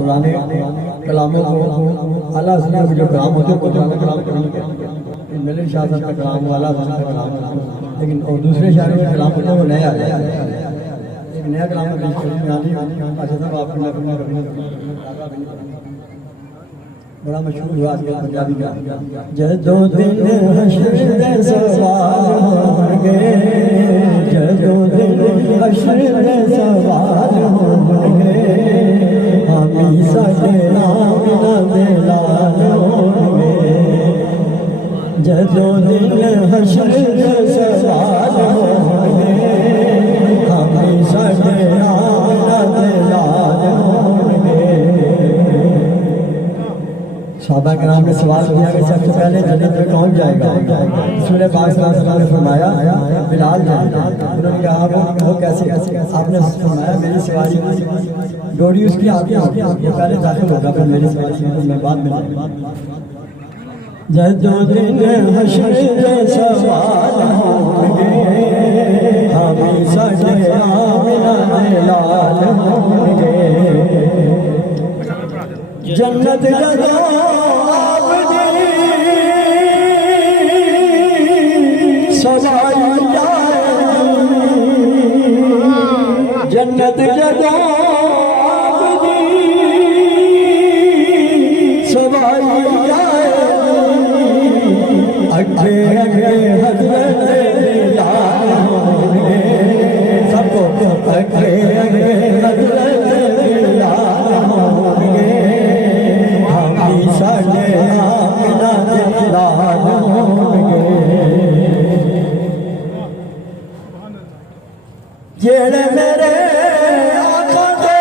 पुराने कलामों को अल्लाह सुना जो कलाम होते हैं पुराने कलाम मेरे शाह साहब का कलाम वाला का कलाम, लेकिन और दूसरे शायरों का कलाम होता है वो नया है। एक नया कलाम पेश करने अच्छा साहब आपको बड़ा मशहूर हुआ आजकल पंजाबी का जदों दिन हशर दे सवाल होंगे, जदों दिन हशर दे सवाल होंगे, हामी साडे आमना दे लाल होंगे, जदों दिन हशर दे सवाल होंगे, हामी साडे आमना दे लाल होंगे। साहबा के नाम ने सवाल किया कि सबसे पहले जन्नत में कौन जाएगा? सूरह पाक सल्लल्लाहु अलैहि वसल्लम ने फरमाया बिलाल जाएगा। उन्होंने कहा वो कैसे? आपने फरमाया मेरी सवारी डोरी उसकी आगे होगी, वो पहले दाखिल होगा फिर मेरी सवारी मैं बाद में जाऊंगा। जदों दिन हशर दे सवाल होंगे, हामी साडे आमना दे लाल होंगे, जन्नत जदों सवाई जन्नत जदों सवाई अगे अगे हज़रत बिलाल होंगे, सबको अगे अगे हज़रत बिलाल होंगे, हामी साडे आमना दे लाल होंगे, जेड़े मेरे आका दे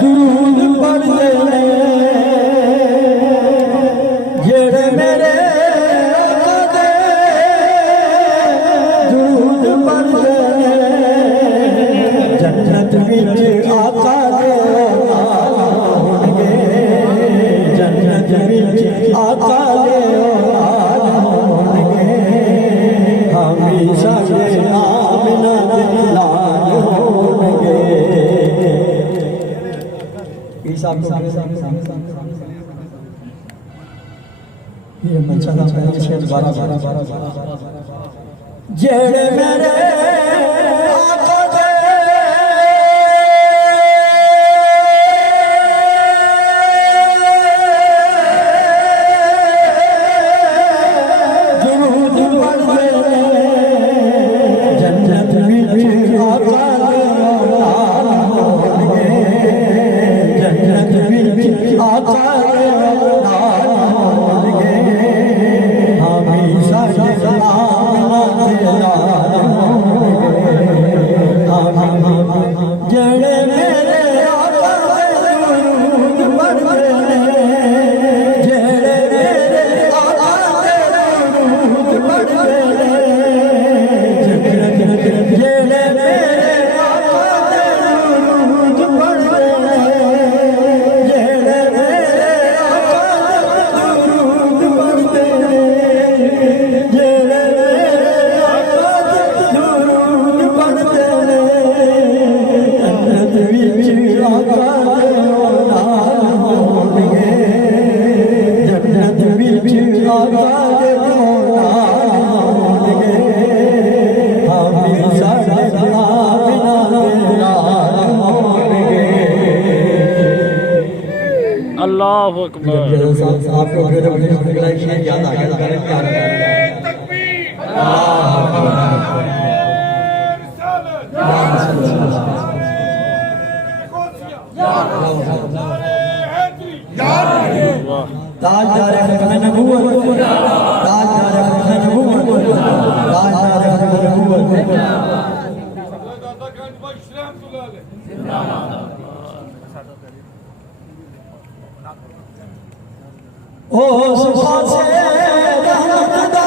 दुरूद पढ़दे ने, जेड़े मेरे आका दे दुरूद पढ़दे ने, जन्नत विच आका दे आका दे औलाद होंगे, हामी साडे आमना दे लाल होंगे। ये बच्चा था जिसके दोबारा जेड़े मेरे आका दे अल्लाहु अकबर। आपको याद आ गया ताजदार खत्म नबूवत, ताजदार खत्म नबूवत, ताजदार खत्म नबूवत। ओ सुभान से रहमत दा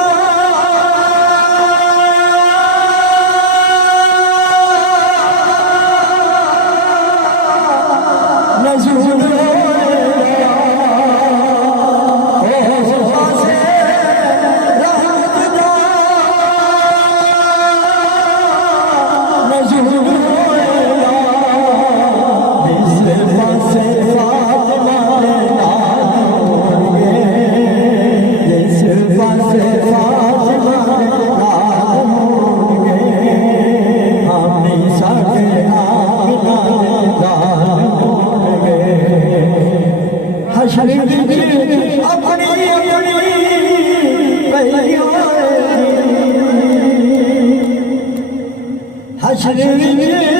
नज़ूल हो, ओ सुभान से रहमत से फातिमा लाल होंगे हमने साके आमिना लाल होंगे हश्र विच अपनी अपनी हश्र विच